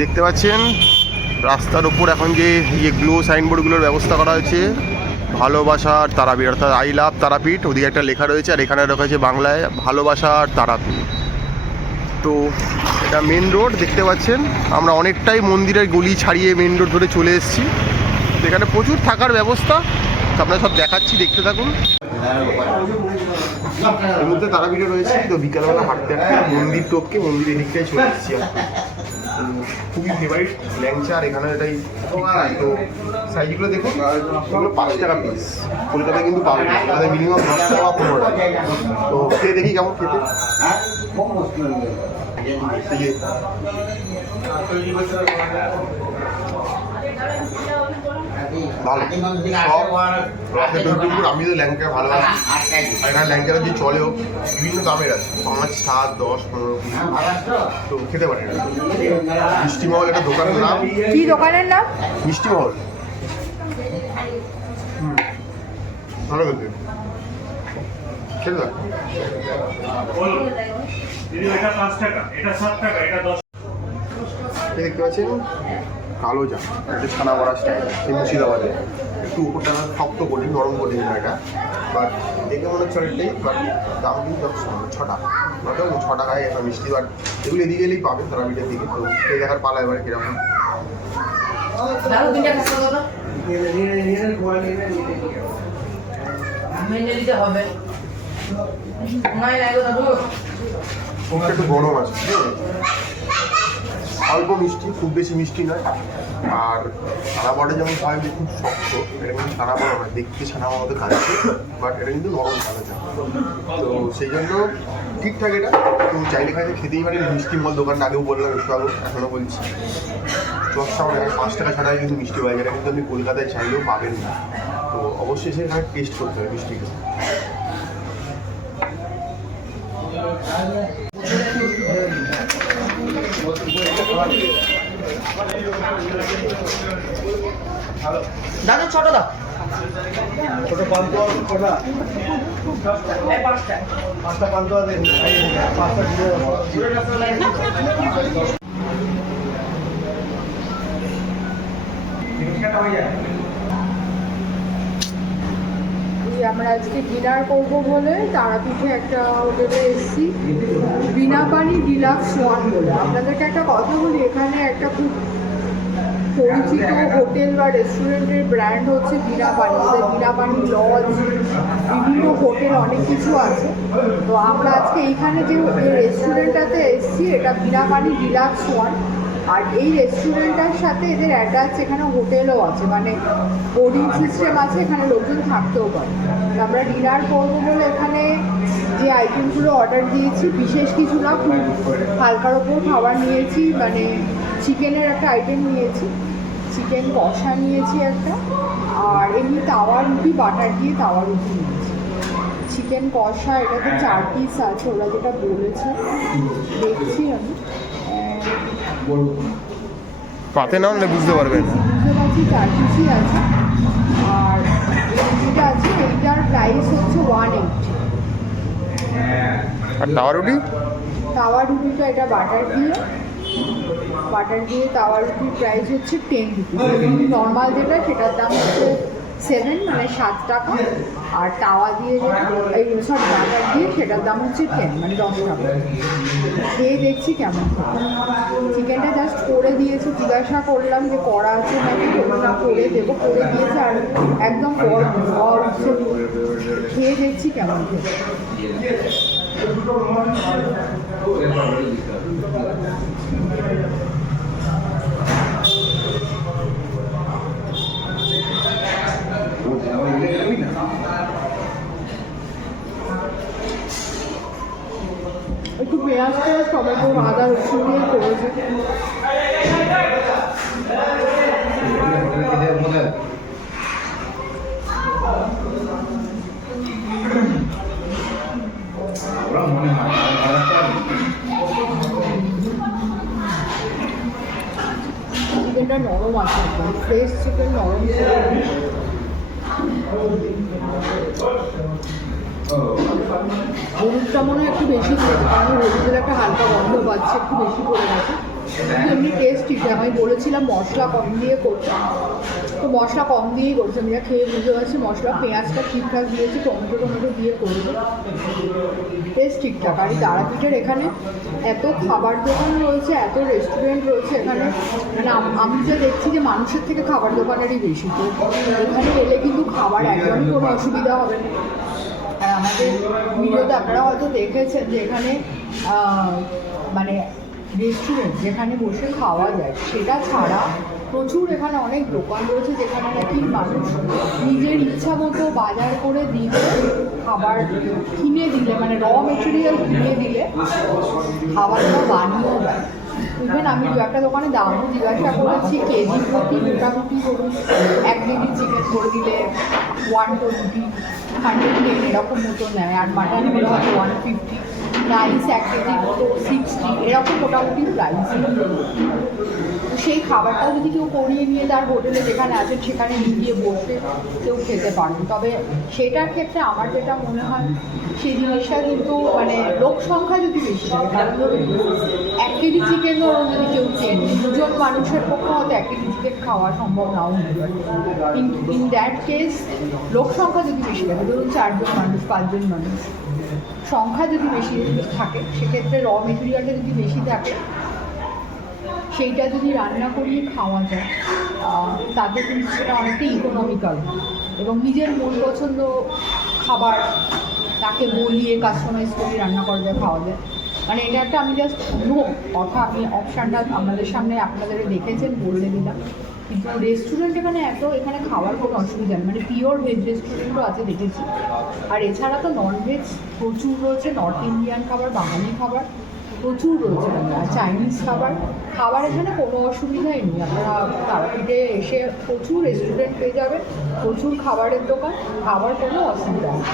দেখতে পাচ্ছেন রাস্তার উপর এখন যে গ্লো সাইনবোর্ডগুলোর ব্যবস্থা করা হয়েছে, ভালোবাসার তারাপীঠ অর্থাৎ আই লাভ তারাপীঠ, ওদিকে একটা লেখা রয়েছে আর এখানে লেখা হয়েছে বাংলায় ভালোবাসার তারাপীঠ। তো এটা মেন রোড দেখতে পাচ্ছেন, আমরা অনেকটাই মন্দিরের গলি ছাড়িয়ে মেন রোড ধরে চলে এসেছি। তো এখানে প্রচুর থাকার ব্যবস্থা, আপনারা সব দেখাচ্ছি, দেখতে থাকুন। এর মধ্যে তারাপীঠে রয়েছে, তো বিকালবেলা হাঁটতে হাঁটতে মন্দির টপকে মন্দিরের দিকটাই চলে এসেছি। খুবই ফেভারিট ল্যাংচা, আর এখানে এটাই। তো সাইজগুলো দেখুন, এগুলো 5 টাকা পিস, কলকাতায় কিন্তু পাবে না, কলকাতায় মিনিমাম 10 টাকা বা 15 টাকা। তো খেয়ে দেখি কেমন খেতে। ভালো আমি তো ল্যাংচা ভালোবাসি, আর এখানে ল্যাংচাটা যে চলেও বিভিন্ন দামের আছে, 5, 7, 10, 15, 20, তো খেতে পারি। মিষ্টিমহল একটা দোকানের নাম। কি দোকানের নাম? মিষ্টিমহল। ভালো খেতে, খেতে থাক। দেখতে পাচ্ছেন কালো জাম, একটা ছানা বড়া স্টাইল, এই মুর্শিদাবাদে একটু উপরটা শক্ত কঠিন, নরম কঠিন না এটা, বাট দেখে মনে হচ্ছে অনেকটাই, বাট দাম কিন্তু যথেষ্ট 6 টাকা, 6 টাকায় একটা মিষ্টি। বাট এগুলো এদিকে এলেই পাবেন তারাপীঠের দিকে। তো এই দেখার পালা এবারে কিরকম। একটু গরম আছে, অল্প মিষ্টি, খুব বেশি মিষ্টি নয়। আর ছানা বড়া যেমন হয় যে খুব শক্ত, এটা কিন্তু ছানা বড়া নয়, দেখতে ছানা বড়াতে খাচ্ছে, বাট এটা কিন্তু নরম ছানা যায়। তো সেই জন্য ঠিকঠাক এটা। তো চাইলে খাইলে খেতেই পারি। মিষ্টি মল দোকানটা আগেও বললাম, একটু আগেও এখনও বলছি, 5 টাকা ছাড়াই কিন্তু মিষ্টি পাই, যেটা কিন্তু আপনি কলকাতায় চাইলেও পাবেন না। তো অবশ্যই সেখানে টেস্ট করতে হবে মিষ্টিটা। দাদা ছোট দাও, ছোট পান্তুয়া কটা? 5টা পান্তুয়া দেন, 5টা দিয়ে আমরা আজকে ডিনার করবো বলে তারাপীঠে একটা হোটেলে এসেছি, বিনা পানি ডিলাক্স ওয়ান বলে। আপনাদেরকে একটা কথা বলি, এখানে একটা খুব পরিচিত হোটেল বা রেস্টুরেন্টের ব্র্যান্ড হচ্ছে বিনা পানি। ওদের বিনা পানি লজ, বিভিন্ন হোটেল, অনেক কিছু আছে। তো আমরা আজকে এইখানে যে রেস্টুরেন্টটাতে এসেছি, এটা বিনা পানি ডিলাক্স ওয়ান। আর এই রেস্টুরেন্টটার সাথে এদের অ্যাটাচ এখানে হোটেলও আছে, মানে বোর্ডিং সিস্টেম আছে, এখানে লোকজন থাকতেও পারে। আমরা ডিনার করবো বলে এখানে যে আইটেমগুলো অর্ডার দিয়েছি, বিশেষ কিছু না, খুব হালকার ওপর খাবার নিয়েছি। মানে চিকেনের একটা আইটেম নিয়েছি, চিকেন কষা নিয়েছি একটা, আর এমনি তাওয়া রুটি, বাটার দিয়ে তাওয়া রুটি নিয়েছি। চিকেন কষা এটাতে 4 পিস আছে, ওরা যেটা বলেছে, দেখছি আমি পাতে না হলে বুঝতে পারবেন, বুঝতে পারছি 4 পিসই আছে। আর যেটা আছে এইটার প্রাইস হচ্ছে 180। আর তাওয়া রুটি, তাওয়া রুটিটা এটা বাটার দিয়ে তাওয়া রুটির প্রাইস হচ্ছে 10 রুপিস। নর্মাল যেটা সেটার দাম হচ্ছে 7, মানে 7 টাকা। আর তাওয়া দিয়ে যেটা, এই সরি বাটার দিয়ে, সেটার দাম হচ্ছে 10, মানে 10 টাকা। খেয়ে দেখছি কেমন। চিকেনটা জাস্ট করে দিয়েছে, জিজ্ঞাসা করলাম যে করা আছে নাকি, না করে দেবো, করে দিয়েছে। আর একদম উঠছে, খেয়ে দেখছি কেমন খেতে। একটু পেঁয়াজ টমেটো আদা রসুন দিয়ে করেছে। চিকেনটা নরম আছে, ফ্রেশ চিকেন, নরম চিকেন। হলুদটা মনে হয় একটু বেশি পড়েছে, কারণ হলুদের একটা হালকা গন্ধ পাচ্ছে, একটু বেশি পড়ে গেছে। এমনি টেস্ট ঠিক আছে। আমি বলেছিলাম মশলা কম দিয়ে করতে, তো মশলা কম দিয়েই করছি। আমি যা খেয়ে বুঝতে পারছি মশলা পেঁয়াজটা ঠিকঠাক দিয়েছি, টমেটো দিয়ে করেছি, টেস্ট ঠিকঠাক। আর এই তারাপীঠের এখানে এত খাবার দোকান রয়েছে, এত রেস্টুরেন্ট রয়েছে এখানে, মানে আমি যে দেখছি যে মানুষের থেকে খাবার দোকানেরই বেশি। তো এখানে এলে কিন্তু খাবার একদমই কোনো অসুবিধা হবে না। আর আমাদের ভিডিওতে আপনারা হয়তো দেখেছেন যে এখানে মানে রেস্টুরেন্ট যেখানে বসে খাওয়া যায়, সেটা ছাড়া প্রচুর এখানে অনেক দোকান রয়েছে যেখানে নাকি মানুষ নিজের ইচ্ছা মতো বাজার করে দিলে, খাবার কিনে দিলে, মানে র মেটেরিয়াল কিনে দিলে খাবারটা বানিয়েও দেয়। ইভেন আমি দু একটা দোকানে দামও জিজ্ঞাসা করেছি, কেজি প্রতি মোটামুটি ধরুন 1 কেজি চিকেন করে দিলে 120, 110 এরকম মতো নেয়, আর মাটন হলে হয়তো 150, রাইস 1 কেজি মতো 60 এরকম মোটামুটি প্রাইস। সেই খাবারটাও যদি কেউ করিয়ে নিয়ে তার হোটেলে যেখানে আছে সেখানে গিয়ে বসে কেউ খেতে পারবে। তবে সেটার ক্ষেত্রে আমার যেটা মনে হয় সেই জিনিসটা কিন্তু মানে লোক সংখ্যা যদি বেশি থাকে, কারণ ধরুন 1 কেজি চিকেন ধরুন যদি কেউ চেন, 2জন মানুষের পক্ষে হয়তো 1 কেজি চিকেন খাওয়া সম্ভব নাও হতে পারে। কিন্তু ইন দ্যাট কেস লোক সংখ্যা যদি বেশি থাকে, ধরুন 4জন মানুষ, 5জন মানুষ, সংখ্যা যদি বেশি থাকে, সেক্ষেত্রে র মেটেরিয়ালটা যদি বেশি থাকে, সেইটা যদি রান্না করিয়ে খাওয়া যায় তাতে কিন্তু সেটা অনেকটা ইকোনমিক্যাল এবং নিজের মন পছন্দ খাবার তাকে বলিয়ে কাস্টমাইজ করে রান্না করা যায়, খাওয়া যায়। মানে এটা একটা আমি জাস্ট কথা, আমি অপশানটা আপনাদের সামনে আপনাদের দেখেছেন বলে দিলাম। কিন্তু রেস্টুরেন্ট এখানে খাওয়ার কোনো অসুবিধা নেই, মানে পিওর ভেজ রেস্টুরেন্টও আছে দেখেছি। আর এছাড়া তো ননভেজ প্রচুর রয়েছে, নর্থ ইন্ডিয়ান খাবার, বাঙালি খাবার প্রচুর রয়েছে, আর চাইনিজ খাবার এখানে কোনো অসুবিধাই নেই। আপনারা তারাপীঠে এসে প্রচুর রেস্টুরেন্ট পেয়ে যাবেন, প্রচুর খাবারের দোকান, খাবার কোনো অসুবিধা নেই।